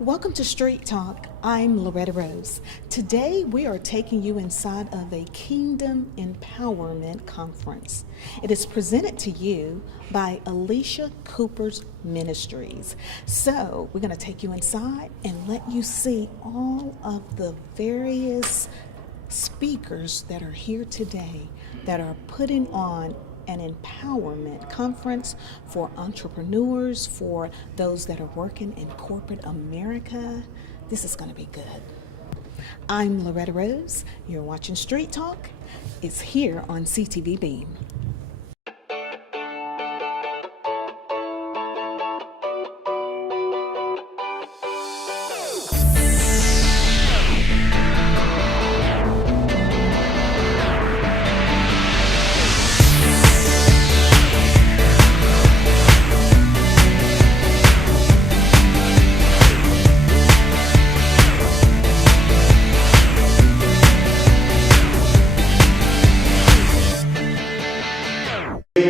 Welcome to Street Talk. I'm Loretta Rose. Today we are taking you inside of a Kingdom Empowerment Conference. It is presented to you by Alicia Cooper Ministries. So we're going to take you inside and let you see all of the various speakers that are here today that are putting on an empowerment conference for entrepreneurs, for those that are working in corporate America. This is going to be good. I'm Loretta Rose. You're watching Street Talk. It's here on CTV Beam.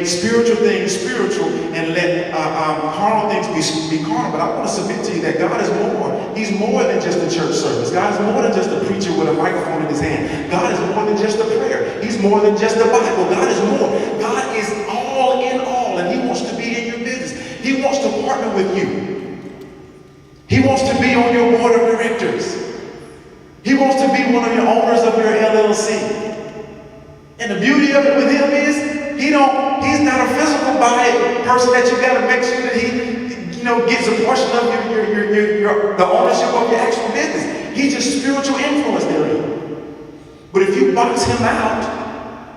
Spiritual things spiritual, and let carnal things be carnal. But I want to submit to you that God is more. He's more than just a church service. God is more than just a preacher with a microphone in his hand. God is more than just a prayer. He's more than just the Bible. God is more. God is all in all, and he wants to be in your business. He wants to partner with you. He wants to be on your board of directors. He wants to be one of your owners of your LLC. And the beauty of it with him is he's not a physical body person that you got to make sure that he gets a portion of the ownership of your actual business. He's just spiritual influence therein. But if you box him out,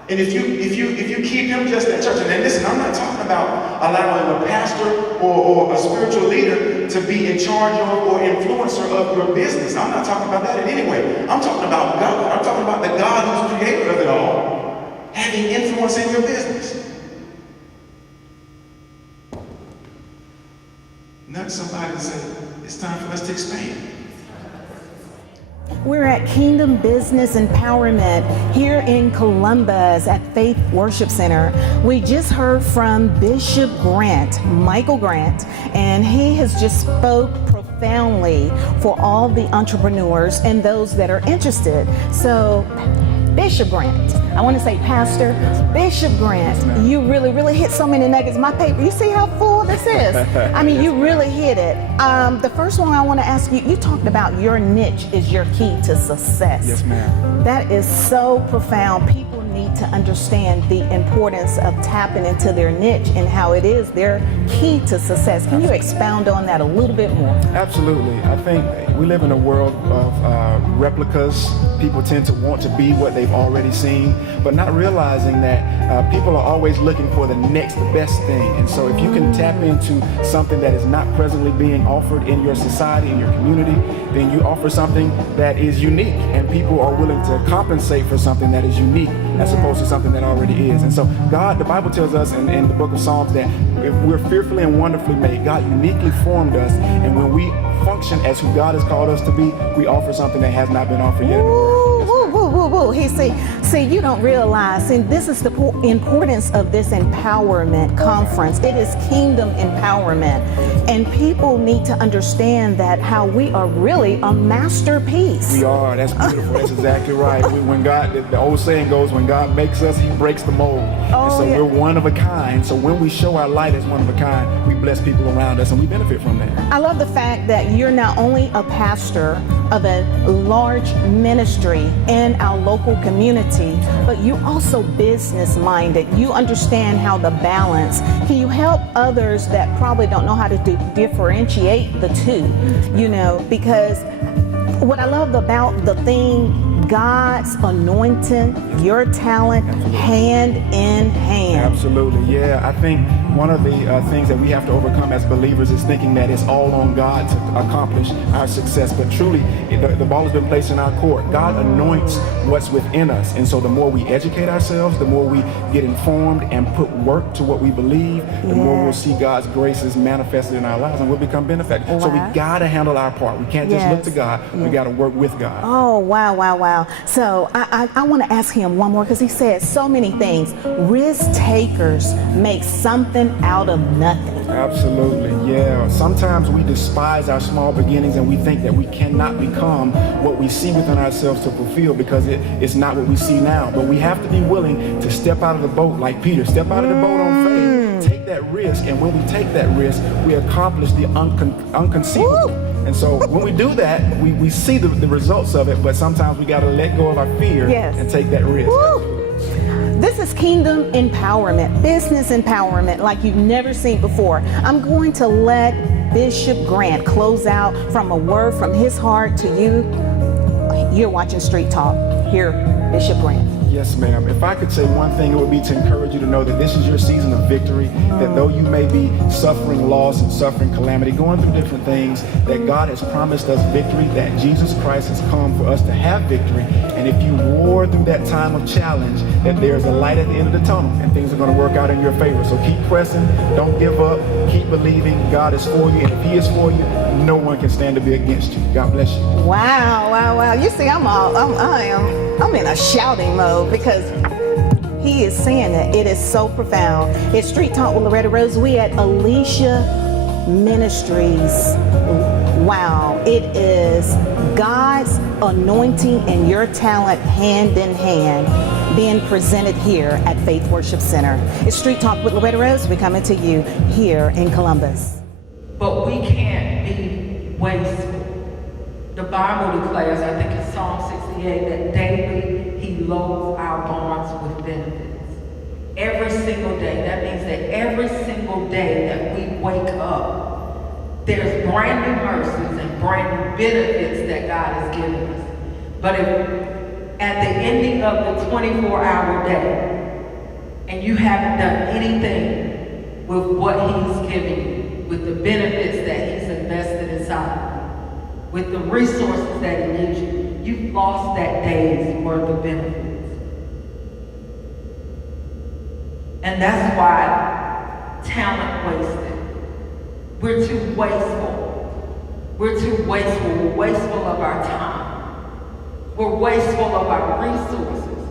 and if you keep him just at church, and then listen, I'm not talking about allowing a pastor or a spiritual leader to be in charge of or influencer of your business. I'm not talking about that in any way. I'm talking about God. I'm talking about the God who's creator of it all, having influence in your business. Not somebody say, it's time for us to expand. We're at Kingdom Business Empowerment here in Columbus at Faith Worship Center. We just heard from Bishop Grant, Michael Grant, and he has just spoke profoundly for all the entrepreneurs and those that are interested. So, Bishop Grant, I want to say Pastor Bishop Grant, you really hit so many nuggets. My paper, you see how full this is? I mean, you really hit it. The first one I want to ask you, you talked about your niche is your key to success. Yes, ma'am. That is so profound. People need to understand the importance of tapping into their niche and how it is their key to success. Can you expound on that a little bit more? Absolutely. I think we live in a world of replicas. People tend to want to be what they've already seen, but not realizing that people are always looking for the next best thing. And so if you can tap into something that is not presently being offered in your society, in your community, then you offer something that is unique, and people are willing to compensate for something that is unique as opposed to something that already is. And so God, the Bible tells us in the book of Psalms that if we're fearfully and wonderfully made, God uniquely formed us, and when we function as who God has called us to be, we offer something that has not been offered yet. He see, you don't realize, and this is the importance of this empowerment conference. It is kingdom empowerment, and people need to understand that how we are really a masterpiece. We are. That's beautiful. That's exactly right. When God, the old saying goes, when God makes us, he breaks the mold. And so we're one of a kind. So when we show our light as one of a kind, we bless people around us, and we benefit from that. I love the fact that you're not only a pastor of a large ministry in our local community, but you also business minded. You understand how the balance. Can you help others that probably don't know how to differentiate the two? Because what I love about the thing, God's anointing, your talent, hand in hand. Absolutely, yeah. I think one of the things that we have to overcome as believers is thinking that it's all on God to accomplish our success. But truly, the ball has been placed in our court. God anoints what's within us. And so the more we educate ourselves, the more we get informed and put work to what we believe, the more we'll see God's graces manifested in our lives, and we'll become benefactors. So we got to handle our part. We can't just look to God. We got to work with God. Oh, wow. So I want to ask him one more, because he said so many things. Risk takers make something out of nothing. Absolutely, yeah. Sometimes we despise our small beginnings and we think that we cannot become what we see within ourselves to fulfill because it's not what we see now. But we have to be willing to step out of the boat like Peter, step out of the boat on faith, take that risk, and when we take that risk, we accomplish the unconceivable. And so when we do that, we see the results of it, but sometimes we got to let go of our fear and take that risk. This is kingdom empowerment, business empowerment like you've never seen before. I'm going to let Bishop Grant close out from a word from his heart to you. You're watching Street Talk. Here, Bishop Grant. Yes, ma'am. If I could say one thing, it would be to encourage you to know that this is your season of victory, that though you may be suffering loss and suffering calamity, going through different things, that God has promised us victory, that Jesus Christ has come for us to have victory. And if you war through that time of challenge, that there's a light at the end of the tunnel and things are going to work out in your favor. So keep pressing, don't give up, keep believing. God is for you, and if He is for you, no one can stand to be against you. God bless you. Wow, wow, wow. You see, I'm in a shouting mode because he is saying that it is so profound. It's Street Talk with Loretta Rose. We at Alicia Ministries. Wow, it is God's anointing and your talent hand in hand being presented here at Faith Worship Center. It's Street Talk with Loretta Rose. We're coming to you here in Columbus. But we can't be wasteful. The Bible declares, I think it's Psalm 68, that daily He loads our barns with benefits. Every single day. That means that every single day that we wake up, there's brand new mercies and brand new benefits that God has given us. But if at the ending of the 24-hour day, and you haven't done anything with what He's given you, with the benefits that He's invested inside, with the resources that He gives you, you've lost that day's worth of benefits. And that's why talent wasted. We're too wasteful. We're too wasteful. We're wasteful of our time. We're wasteful of our resources.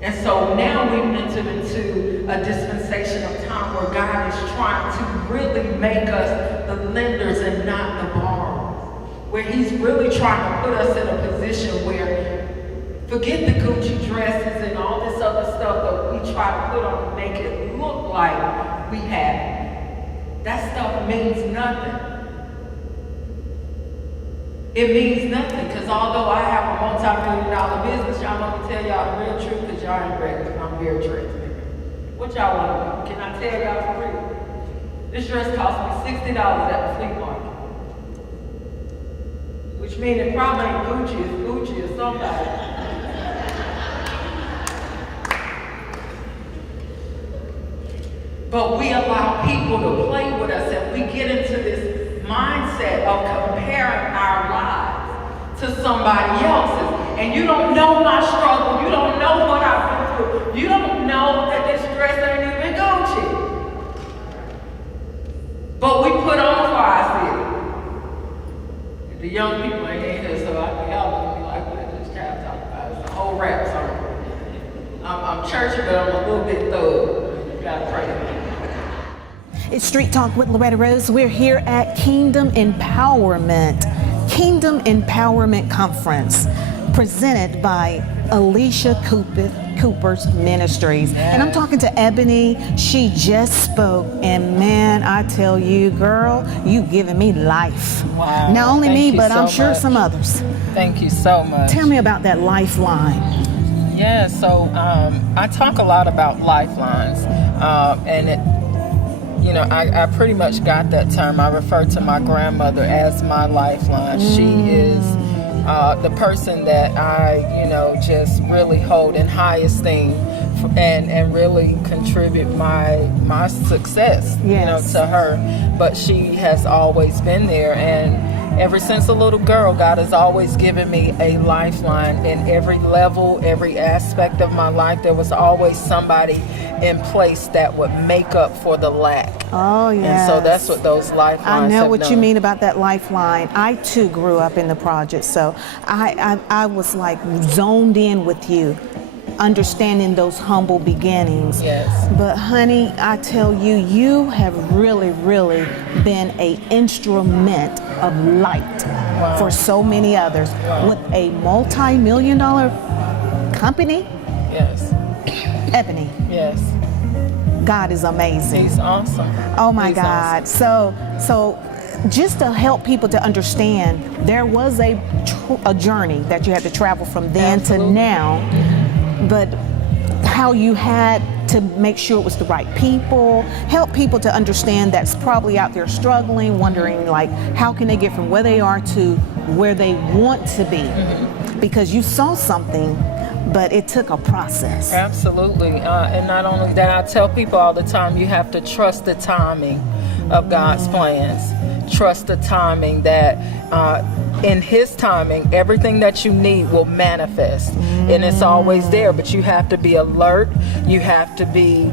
And so now we've entered into a dispensation of time where God is trying to really make us the lenders and not the borrowers. Where He's really trying to put us in a position where, forget the Gucci dresses and all this other stuff that we try to put on to make it look like we have it. That stuff means nothing. It means nothing, because although I have a multi-million-dollar business, y'all want me to tell y'all the real truth, because y'all ain't ready. I'm very transparent. What y'all want to do? Can I tell y'all for real? This dress cost me $60 at the flea market. Which means it probably ain't Gucci, it's Gucci or somebody. But we allow people to play with us, and we get into this mindset of comparing our lives to somebody else's. And you don't know my struggle, you don't know what I've been through, you don't know that this dress ain't even Gucci. But we put on for our city. The young people ain't in here, so I can help them be like, what this child talking about? It's a whole rap song. I'm churchy, but I'm a little bit thug. You gotta pray for me. It's Street Talk with Loretta Rose. We're here at Kingdom Empowerment Conference, presented by Alicia Cooper Ministries. And I'm talking to Ebony. She just spoke, and man, I tell you, girl, you giving me life. Wow. Not only me, but I'm sure much. some others. Thank you so much. Tell me about that lifeline. Yeah, so I talk a lot about lifelines, and I pretty much got that term. I refer to my grandmother as my lifeline. She is the person that I, just really hold in high esteem and really contribute my success, to her. But she has always been there, and ever since a little girl, God has always given me a lifeline in every level, every aspect of my life. There was always somebody in place that would make up for the lack. Oh, yeah. And so that's what those lifelines I know have what done. you mean about that lifeline. I too grew up in the project, so I was like zoned in with you. understanding those humble beginnings. Yes. But honey, I tell you, you have really, really been an instrument of light for so many others. With a multi-million-dollar company, Yes. Ebony, Yes. God is amazing. He's awesome. Oh my He's God. So just to help people to understand, there was a journey that you had to travel from then to now, but how you had to make sure it was the right people, help people to understand that's probably out there struggling, wondering like, how can they get from where they are to where they want to be? Because you saw something, but it took a process. Absolutely. And not only that, I tell people all the time, you have to trust the timing of God's plans. Trust the timing that in His timing, everything that you need will manifest. And it's always there, but you have to be alert. You have to be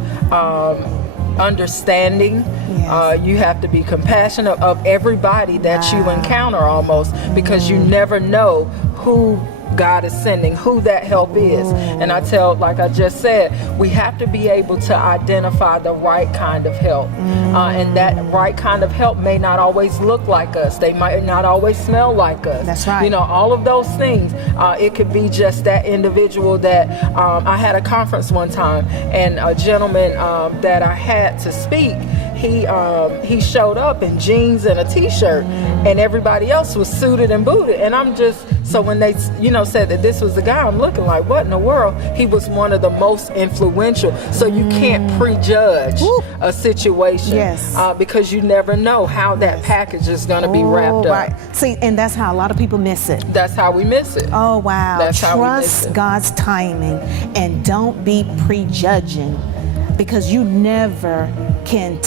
understanding. Yes. You have to be compassionate of everybody that you encounter almost, because you never know who God is sending, who that help is. And I tell, like I just said, we have to be able to identify the right kind of help. And that right kind of help may not always look like us. They might not always smell like us. That's right. You know, all of those things. It could be just that individual that I had a conference one time, and a gentleman that I had to speak, he showed up in jeans and a t-shirt, and everybody else was suited and booted. And I'm just, so when they, said that this was the guy, I'm looking like, what in the world? He was one of the most influential. So you can't prejudge a situation. Yes. Because you never know how that package is going to be wrapped up. Right. See, and that's how a lot of people miss it. That's how we miss it. Oh, wow. That's how we miss Trust it. God's timing and don't be prejudging, because you never can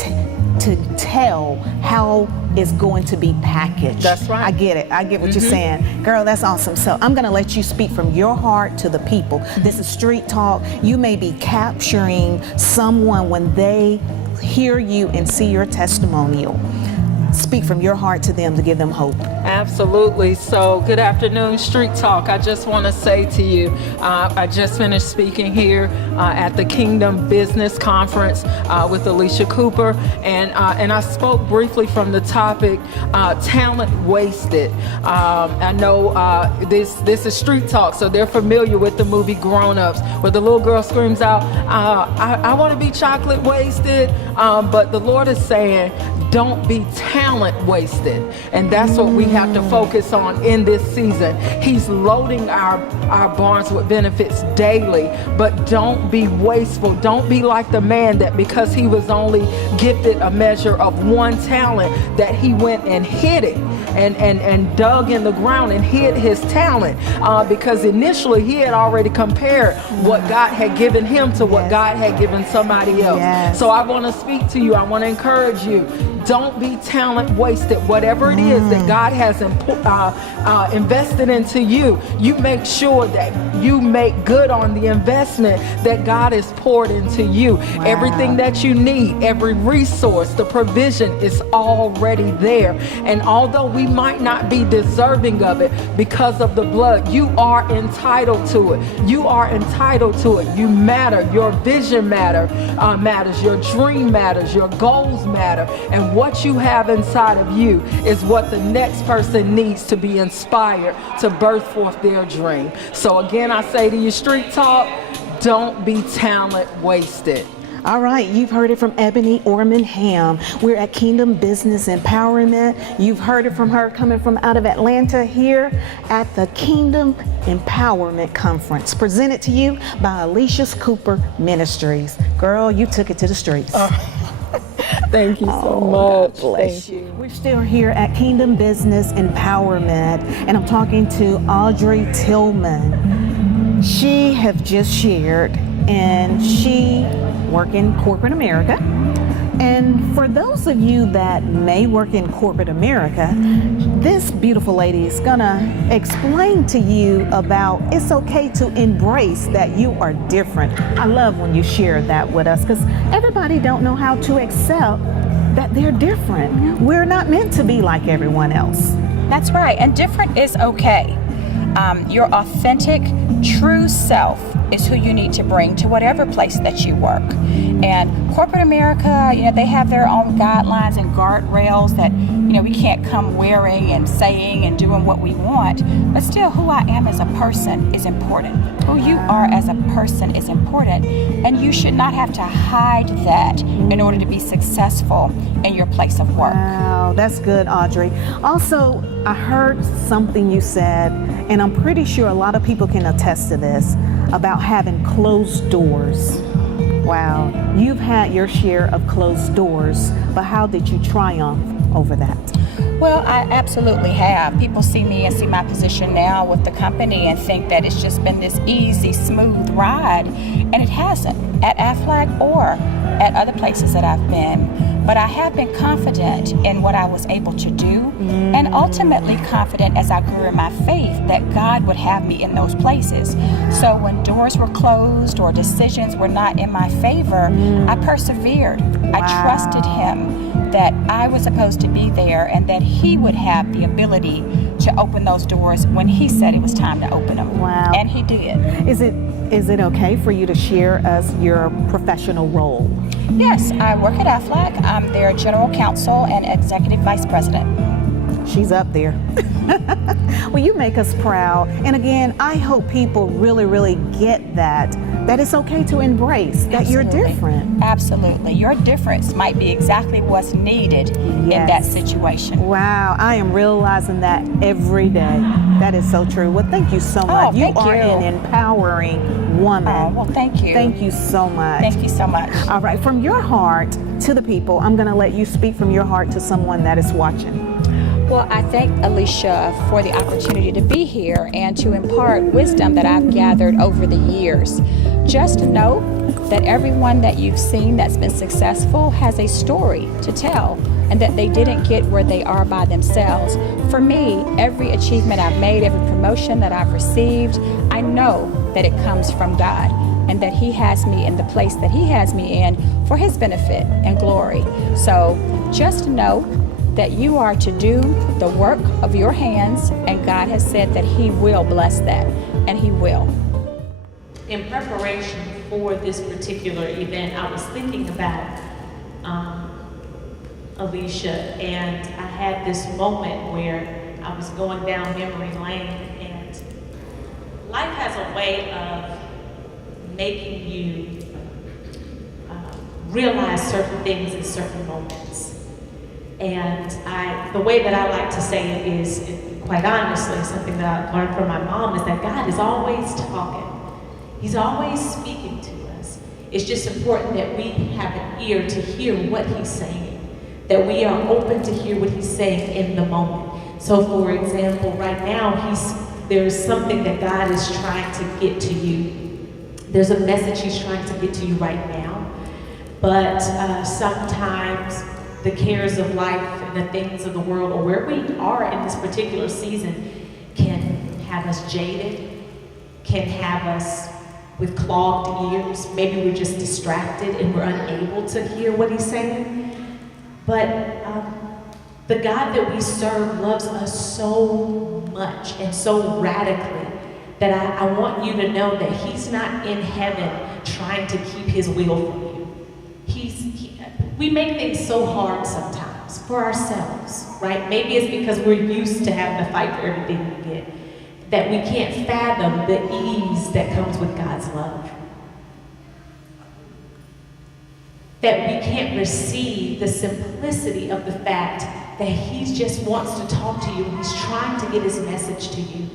to tell how it's going to be packaged. That's right. I get it. I get what you're saying. Girl, that's awesome. So I'm going to let you speak from your heart to the people. This is Street Talk. You may be capturing someone when they hear you and see your testimonial. Speak from your heart to them to give them hope. Absolutely. So good afternoon, Street Talk. I just want to say to you, I just finished speaking here at the Kingdom Business Conference with Alicia Cooper, and I spoke briefly from the topic, talent wasted. I know this is Street Talk, so they're familiar with the movie Grown Ups, where the little girl screams out, I want to be chocolate wasted, but the Lord is saying, don't be talent wasted. And that's what we have to focus on in this season. He's loading our barns with benefits daily, but don't be wasteful. Don't be like the man that because he was only gifted a measure of one talent, that he went and hid it and dug in the ground and hid his talent, because initially he had already compared what God had given him to what God had given somebody else. Yes. So I want to speak to you. I want to encourage you. Don't be talent wasted. Whatever it is that God has invested into you, you make sure that you make good on the investment that God has poured into you. Wow. Everything that you need, every resource, the provision is already there. And although we might not be deserving of it because of the blood, you are entitled to it. You are entitled to it. You matter. Your vision matters. Your dream matters. Your goals matter. And what you have inside of you is what the next person needs to be inspired to birth forth their dream. So again, I say to you, Street Talk, don't be talent wasted. All right, you've heard it from Ebony Orman Ham. We're at Kingdom Business Empowerment. You've heard it from her coming from out of Atlanta here at the Kingdom Empowerment Conference, presented to you by Alicia Cooper Ministries. Girl, you took it to the streets. Thank you so God much. bless Thank you. We're still here at Kingdom Business Empowerment, and I'm talking to Audrey Tillman. She have just shared, and she work in corporate America. And for those of you that may work in corporate America, this beautiful lady is gonna explain to you about it's okay to embrace that you are different. I love when you share that with us, because everybody don't know how to accept that they're different. We're not meant to be like everyone else. That's right, and different is okay. Your authentic, true self is who you need to bring to whatever place that you work. And corporate America, they have their own guidelines and guardrails that, we can't come wearing and saying and doing what we want, but still who I am as a person is important. Who you are as a person is important, and you should not have to hide that in order to be successful in your place of work. Wow, that's good, Audrey. Also, I heard something you said, and I'm pretty sure a lot of people can attest to this, about having closed doors. Wow, you've had your share of closed doors, but how did you triumph over that? Well, I absolutely have. People see me and see my position now with the company and think that it's just been this easy, smooth ride, and it hasn't at Aflac or at other places that I've been. But I have been confident in what I was able to do, and ultimately confident as I grew in my faith that God would have me in those places. So when doors were closed or decisions were not in my favor, I persevered. I trusted Him that I was supposed to be there and that He would have the ability to open those doors when He said it was time to open them. Wow. And He did. Is it okay for you to share us your professional role? Yes, I work at Aflac. I'm their general counsel and executive vice president. She's up there. Well, you make us proud. And again, I hope people really, really get that it's okay to embrace that you're different. Absolutely. Your difference might be exactly what's needed in that situation. Wow, I am realizing that every day. That is so true. Well, thank you so much. You are an empowering woman. Oh, well, thank you. Thank you so much. Thank you so much. All right, from your heart to the people, I'm going to let you speak from your heart to someone that is watching. Well, I thank Alicia for the opportunity to be here and to impart wisdom that I've gathered over the years. Just know that everyone that you've seen that's been successful has a story to tell, and that they didn't get where they are by themselves. For me, every achievement I've made, every promotion that I've received, I know that it comes from God, and that He has me in the place that He has me in for His benefit and glory. So just know that you are to do the work of your hands, and God has said that He will bless that, and He will. In preparation for this particular event, I was thinking about Alicia, and I had this moment where I was going down memory lane, and life has a way of making you realize certain things in certain moments. And the way that I like to say it is, quite honestly, something that I learned from my mom, is that God is always talking. He's always speaking to us. It's just important that we have an ear to hear what He's saying, that we are open to hear what He's saying in the moment. So for example, right now, there's something that God is trying to get to you. There's a message He's trying to get to you right now. But sometimes the cares of life and the things of the world, or where we are in this particular season, can have us jaded, can have us with clogged ears. Maybe we're just distracted and we're unable to hear what He's saying. But the God that we serve loves us so much and so radically that I want you to know that He's not in heaven trying to keep His will from you. We make things so hard sometimes for ourselves, right? Maybe it's because we're used to having to fight for everything we get, that we can't fathom the ease that comes with God's love. That we can't receive the simplicity of the fact that He just wants to talk to you and He's trying to get His message to you.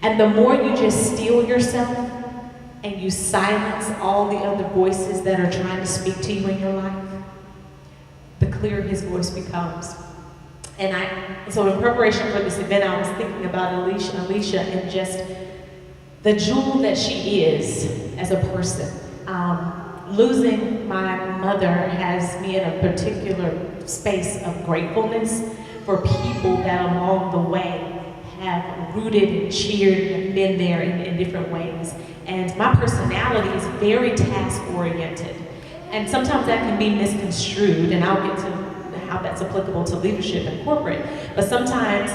And the more you just steel yourself and you silence all the other voices that are trying to speak to you in your life, the clearer His voice becomes. And so in preparation for this event, I was thinking about Alicia and just the jewel that she is as a person. Losing my mother has me in a particular space of gratefulness for people that along the way have rooted and cheered and been there in different ways. And my personality is very task-oriented. And sometimes that can be misconstrued, and I'll get to how that's applicable to leadership and corporate. But sometimes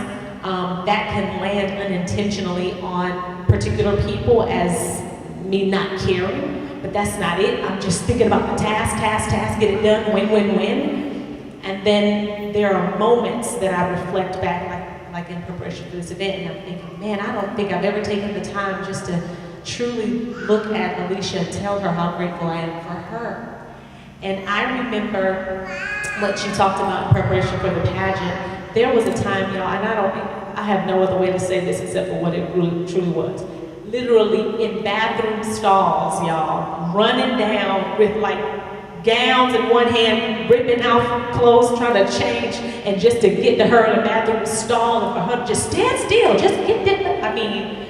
that can land unintentionally on particular people as me not caring, but that's not it. I'm just thinking about the task, get it done, win. And then there are moments that I reflect back, like in preparation for this event, and I'm thinking, man, I don't think I've ever taken the time just to truly look at Alicia and tell her how grateful I am for her. And I remember what you talked about in preparation for the pageant. There was a time, y'all, and I have no other way to say this except for what it really truly was. Literally in bathroom stalls, y'all, running down with like gowns in one hand, ripping out clothes, trying to change, and just to get to her in a bathroom stall, and for her to just stand still, just get there. I mean,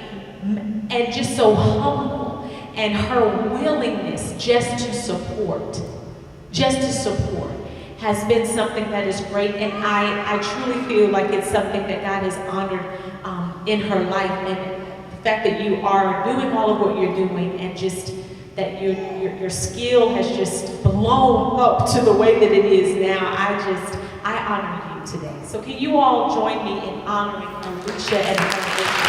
and just so humble, and her willingness just to support, has been something that is great, and I truly feel like it's something that God has honored in her life, and the fact that you are doing all of what you're doing, and just that your skill has just blown up to the way that it is now. I honor you today. So can you all join me in honoring Alicia and her vision?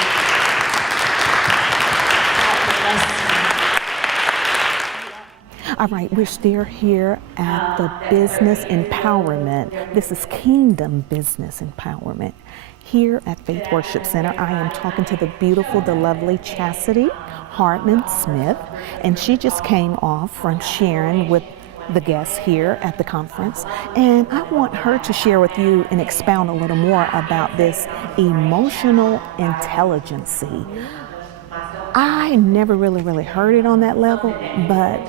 All right, we're still here at the Business Empowerment. This is Kingdom Business Empowerment. Here at Faith Worship Center, I am talking to the beautiful, the lovely Chastity Hartman Smith, and she just came off from sharing with the guests here at the conference, and I want her to share with you and expound a little more about this emotional intelligence. I never really heard it on that level, but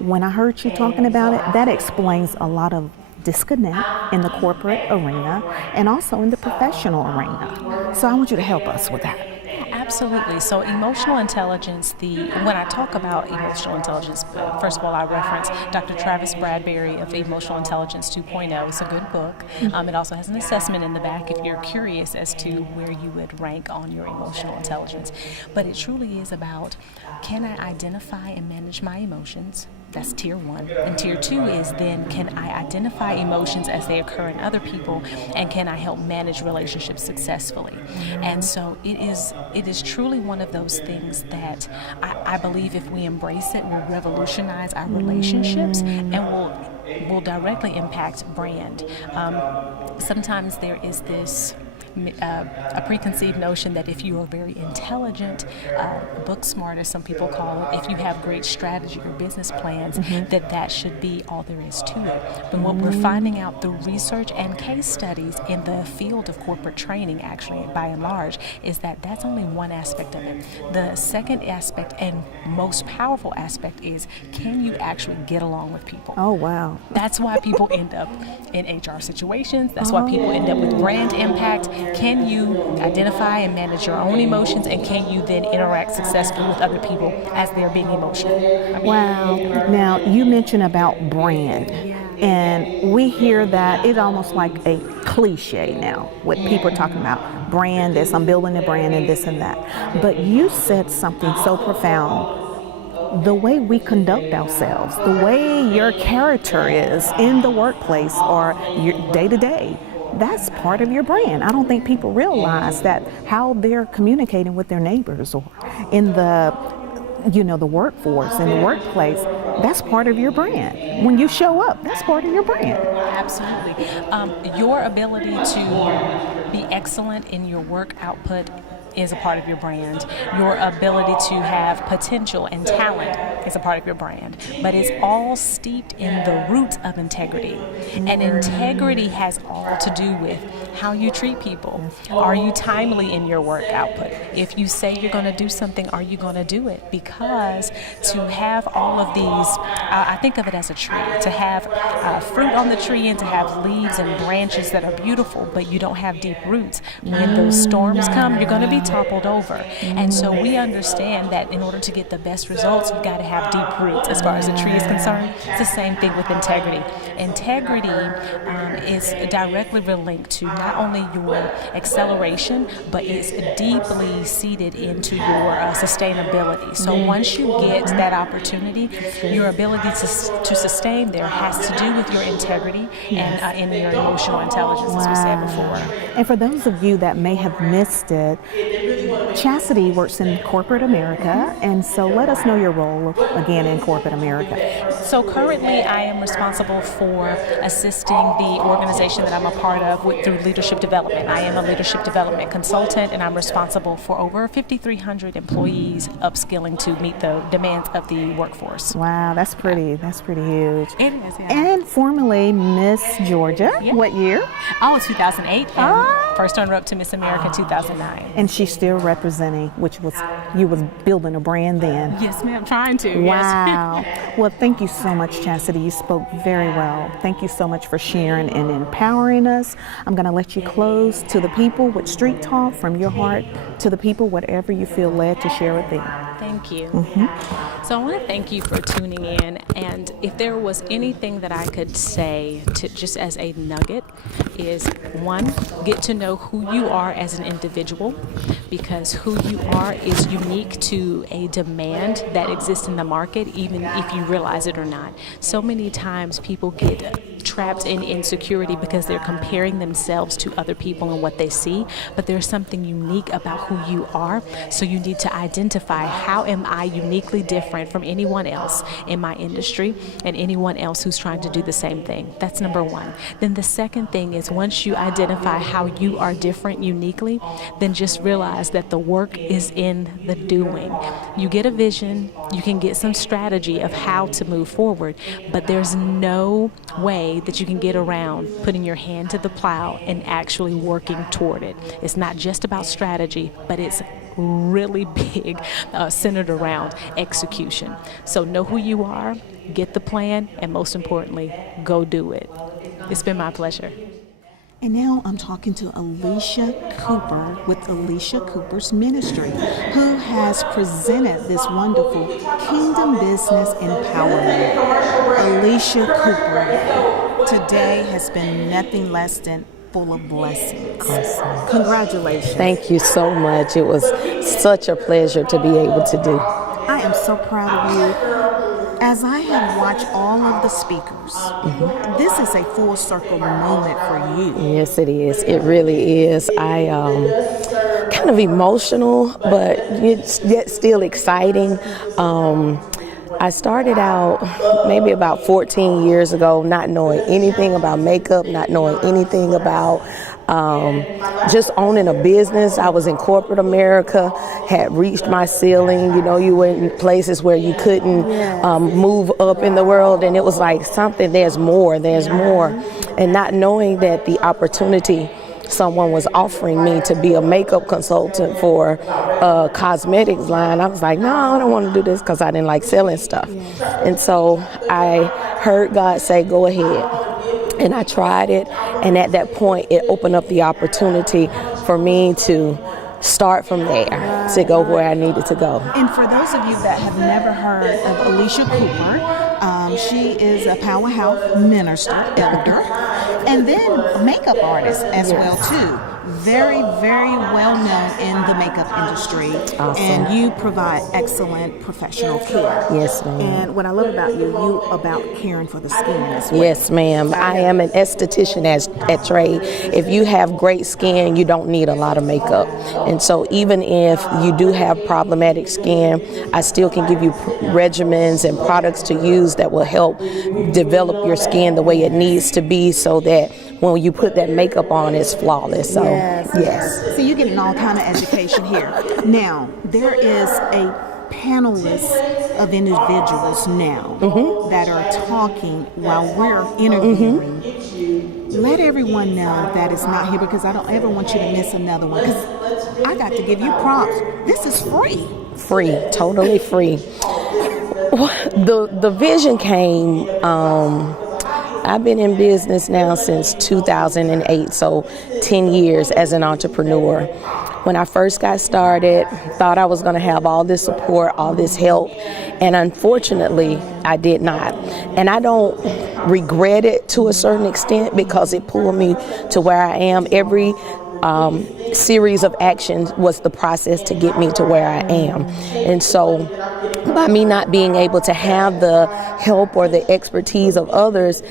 when I heard you talking about it, that explains a lot of disconnect in the corporate arena and also in the professional arena. So I want you to help us with that. Absolutely. So emotional intelligence, when I talk about emotional intelligence, first of all, I reference Dr. Travis Bradberry of Emotional Intelligence 2.0. It's a good book. It also has an assessment in the back if you're curious as to where you would rank on your emotional intelligence. But it truly is about, can I identify and manage my emotions? That's tier 1. And tier 2 is then, can I identify emotions as they occur in other people, and can I help manage relationships successfully? And so it is truly one of those things that I believe if we embrace it, will revolutionize our relationships and will directly impact brand. Sometimes there is this a preconceived notion that if you are very intelligent, book smart as some people call it, if you have great strategy or business plans, that should be all there is to it. But what we're finding out through research and case studies in the field of corporate training, actually by and large, is that that's only one aspect of it. The second aspect and most powerful aspect is, can you actually get along with people? Oh, wow. That's why people end up in HR situations. That's why people end up with brand impact. Can you identify and manage your own emotions, and can you then interact successfully with other people as they're being emotional? Wow. Now, you mentioned about brand, and we hear that it's almost like a cliche now, what people are talking about. Brand this, I'm building a brand and this and that. But you said something so profound. The way we conduct ourselves, the way your character is in the workplace or your day-to-day, that's part of your brand. I don't think people realize that how they're communicating with their neighbors or in the workforce, in the workplace, that's part of your brand. When you show up, that's part of your brand. Absolutely. Your ability to be excellent in your work output is a part of your brand. Your ability to have potential and talent is a part of your brand. But it's all steeped in the roots of integrity. And integrity has all to do with how you treat people. Are you timely in your work output? If you say you're going to do something, are you going to do it? Because to have all of these, I think of it as a tree, to have fruit on the tree and to have leaves and branches that are beautiful, but you don't have deep roots. When those storms come, you're going to be toppled over. And so we understand that in order to get the best results, you've got to have deep roots as far as the tree is concerned. It's the same thing with integrity. Integrity is directly linked to not only your acceleration, but it's deeply seated into your sustainability. So once you get that opportunity, your ability to sustain there has to do with your integrity and in your emotional intelligence, as we said before. And for those of you that may have missed it, Chastity works in corporate America, and so let us know your role again in corporate America. So currently I am responsible for assisting the organization that I'm a part of through leadership development. I am a leadership development consultant, and I'm responsible for over 5,300 employees upskilling to meet the demands of the workforce. Wow, that's pretty It huge. is, yeah. And formerly Miss Georgia, what year? Oh, 2008, and first runner-up to Miss America 2009. And she's still representing, you was building a brand then. Yes, ma'am, trying to. Wow. Yes. Well, thank you so much, Chastity. You spoke very well. Thank you so much for sharing and empowering us. I'm going to let you close to the people with Street Talk from your heart to the people, whatever you feel led to share with them. Thank you. So I want to thank you for tuning in, and if there was anything that I could say to just as a nugget is, one, get to know who you are as an individual, because who you are is unique to a demand that exists in the market, even if you realize it or not. So many times people get trapped in insecurity because they're comparing themselves to other people and what they see, but there's something unique about who you are. So you need to identify, how am I uniquely different from anyone else in my industry and anyone else who's trying to do the same thing? That's number one. Then the second thing is, once you identify how you are different uniquely, then just realize that the work is in the doing. You get a vision, you can get some strategy of how to move forward, but there's no way that you can get around putting your hand to the plow and actually working toward it. It's not just about strategy, but it's really big, centered around execution. So know who you are, get the plan, and most importantly, go do it. It's been my pleasure. And now I'm talking to Alicia Cooper with Alicia Cooper's Ministry, who has presented this wonderful Kingdom Business Empowerment. Alicia Cooper, today has been nothing less than full of blessings. Awesome. Congratulations. Thank you so much. It was such a pleasure to be able to do. I am so proud of you. As I have watched all of the speakers, this is a full circle moment for you. Yes, it is. It really is. I kind of emotional, but yet still exciting. I started out maybe about 14 years ago not knowing anything about makeup, not knowing anything about just owning a business. I was in corporate America, had reached my ceiling. You know, you were in places where you couldn't move up in the world, and it was like something, there's more. And not knowing that the opportunity someone was offering me to be a makeup consultant for a cosmetics line, I was like, no, I don't want to do this, because I didn't like selling stuff. And so I heard God say, go ahead. And I tried it, and at that point, it opened up the opportunity for me to start from there, to go where I needed to go. And for those of you that have never heard of Alicia Cooper, she is a powerhouse minister, elder, and then a makeup artist as well too. Very, very well known in the makeup industry. Awesome. And you provide excellent professional care. Yes, ma'am. And what I love about you about caring for the skin as well. Yes, ma'am. I am an esthetician at trade. If you have great skin, you don't need a lot of makeup. And so even if you do have problematic skin, I still can give you regimens and products to use that will help develop your skin the way it needs to be, so that when you put that makeup on, it's flawless. So, yes. So you're getting all kind of education here. Now, there is a panel list of individuals now that are talking while we're interviewing. Let everyone know that it's not here, because I don't ever want you to miss another one, because I got to give you props. This is free. Free, totally free. The vision came I've been in business now since 2008, so 10 years as an entrepreneur. When I first got started, thought I was going to have all this support, all this help, and unfortunately, I did not. And I don't regret it to a certain extent because it pulled me to where I am. Every series of actions was the process to get me to where I am. And so by me not being able to have the help or the expertise of others,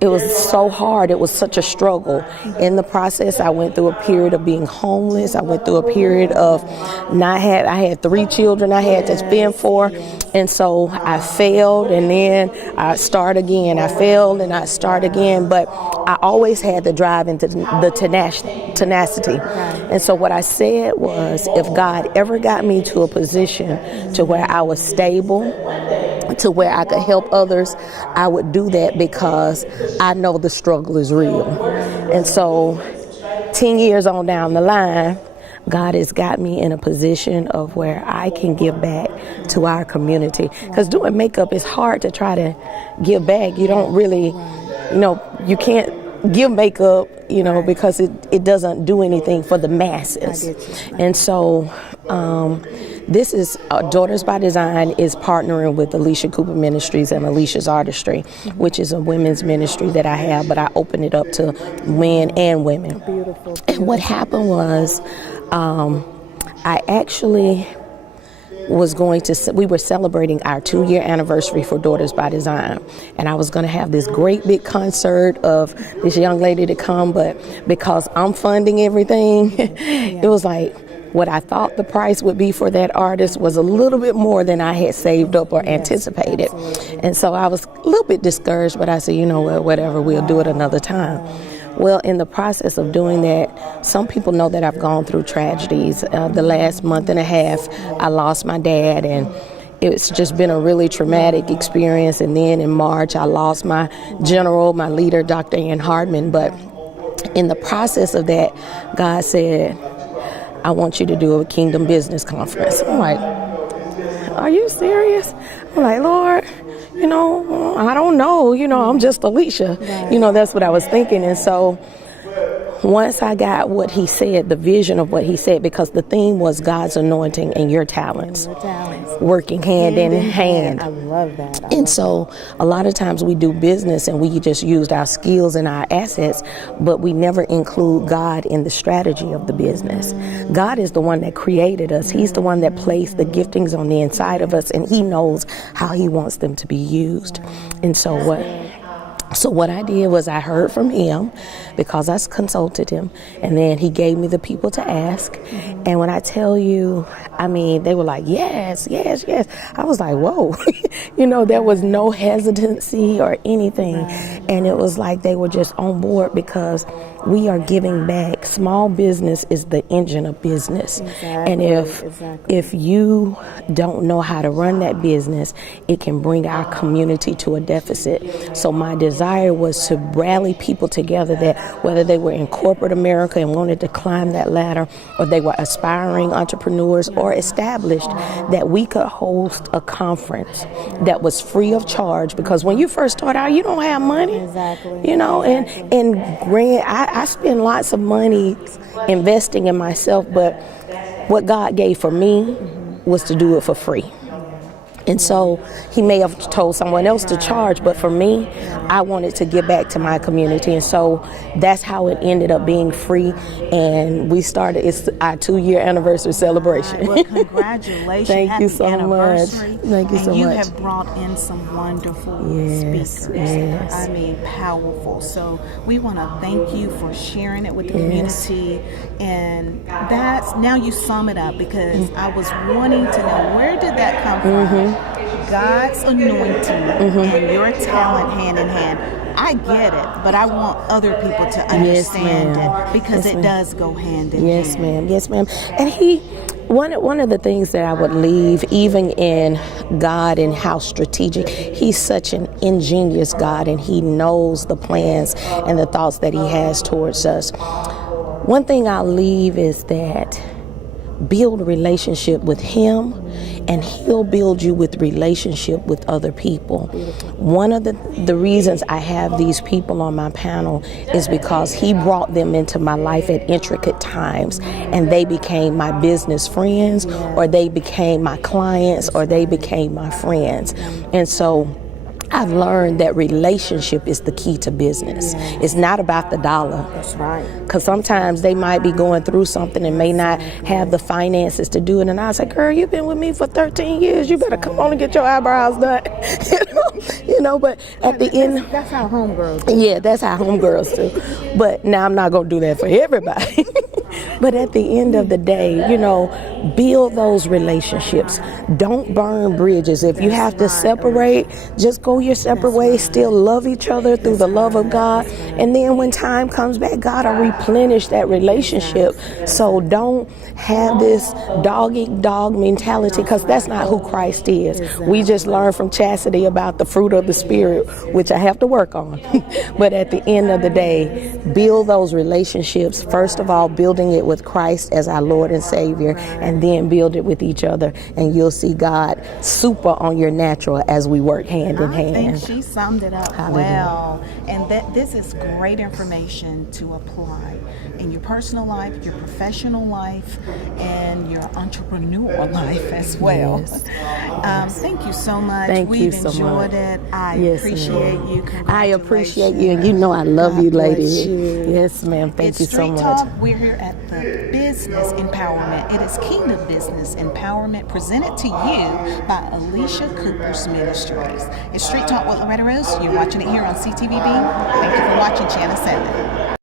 it was so hard. It was such a struggle. In the process, I went through a period of being homeless. I went through a period of I had 3 children I had to fend for. And so I failed and then I start again. I failed and I start again. But I always had the drive and the tenacity. And so what I said was, if God ever got me to a position to where I was stable, to where I could help others, I would do that because I know the struggle is real. And so 10 years on down the line, God has got me in a position of where I can give back to our community. Because doing makeup is hard to try to give back. You don't really, you can't give makeup, because it doesn't do anything for the masses. And so this is Daughters by Design is partnering with Alicia Cooper Ministries and Alicia's Artistry, which is a women's ministry that I have, but I open it up to men and women. Beautiful. And what happened was I actually we were celebrating our 2-year anniversary for Daughters by Design. And I was going to have this great big concert of this young lady to come, but because I'm funding everything, it was like, what I thought the price would be for that artist was a little bit more than I had saved up or anticipated. And so I was a little bit discouraged, but I said, whatever, we'll do it another time. Well, in the process of doing that, some people know that I've gone through tragedies. The last month and a half, I lost my dad, and it's just been a really traumatic experience. And then in March, I lost my general, my leader, Dr. Ian Hardman. But in the process of that, God said, I want you to do a Kingdom Business Conference. I'm like, are you serious? I'm like, Lord, I don't know. I'm just Alicia. That's what I was thinking. And so once I got what he said, the vision of what he said, because the theme was God's anointing and your talents. Working hand in hand. I love that. And so a lot of times we do business and we just used our skills and our assets, but we never include God in the strategy of the business. God is the one that created us. He's the one that placed the giftings on the inside of us, and he knows how he wants them to be used. And so what I did was I heard from him because I consulted him, and then he gave me the people to ask. And when I tell you, they were like, yes. I was like, whoa, there was no hesitancy or anything. And it was like they were just on board because we are giving back. Small business is the engine of business. And if you don't know how to run that business, it can bring our community to a deficit. So my desire was to rally people together that whether they were in corporate America and wanted to climb that ladder, or they were aspiring entrepreneurs or established, that we could host a conference that was free of charge. Because when you first start out, you don't have money. I spend lots of money investing in myself, but what God gave for me was to do it for free. And so he may have told someone else to charge, but for me, I wanted to give back to my community. And so that's how it ended up being free. And we started, it's our 2-year anniversary celebration. Well, congratulations. Thank you so much. Thank you so much. You have brought in some wonderful speakers. Yes. Powerful. So we want to thank you for sharing it with the community. And that's, now you sum it up, because I was wanting to know, where did that come from? God's anointing and your talent hand in hand. I get it, but I want other people to understand it, because it does go hand in hand. Yes, ma'am. And one of the things that I would leave, even in God and how strategic, he's such an ingenious God, and he knows the plans and the thoughts that he has towards us. One thing I'll leave is that build a relationship with him, and he'll build you with relationship with other people. One of the reasons I have these people on my panel is because he brought them into my life at intricate times, and they became my business friends, or they became my clients, or they became my friends. And so I've learned that relationship is the key to business. It's not about the dollar. That's right. Because sometimes they might be going through something and may not have the finances to do it. And I say, girl, you've been with me for 13 years. You better come on and get your eyebrows done. But at the end. That's how homegirls do. Yeah, that's how homegirls do. But now I'm not going to do that for everybody. But at the end of the day, build those relationships. Don't burn bridges. If you have to separate, just go your separate ways. Still love each other through the love of God. And then when time comes back, God will replenish that relationship. So don't have this dog-eat-dog mentality, because that's not who Christ is. We just learned from Chastity about the fruit of the Spirit, which I have to work on. But at the end of the day, build those relationships. First of all, building it with Christ as our Lord and Savior, and then build it with each other, and you'll see God super on your natural as we work hand in hand. I think she summed it up well, and that this is great information to apply in your personal life, your professional life, and your entrepreneurial life as well. Yes. Thank you so much. Thank We've you so enjoyed much. it. I Yes, appreciate ma'am. you. I appreciate you, and I love God you, lady. bless you. Yes, ma'am. Thank It's you so Street much. Talk. We're here at the Business Empowerment. It is Kingdom Business Empowerment, presented to you by Alicia Cooper Ministries. It's Street Talk with Loretta Rose. You're watching it here on CTVB. Thank you for watching Channel 7.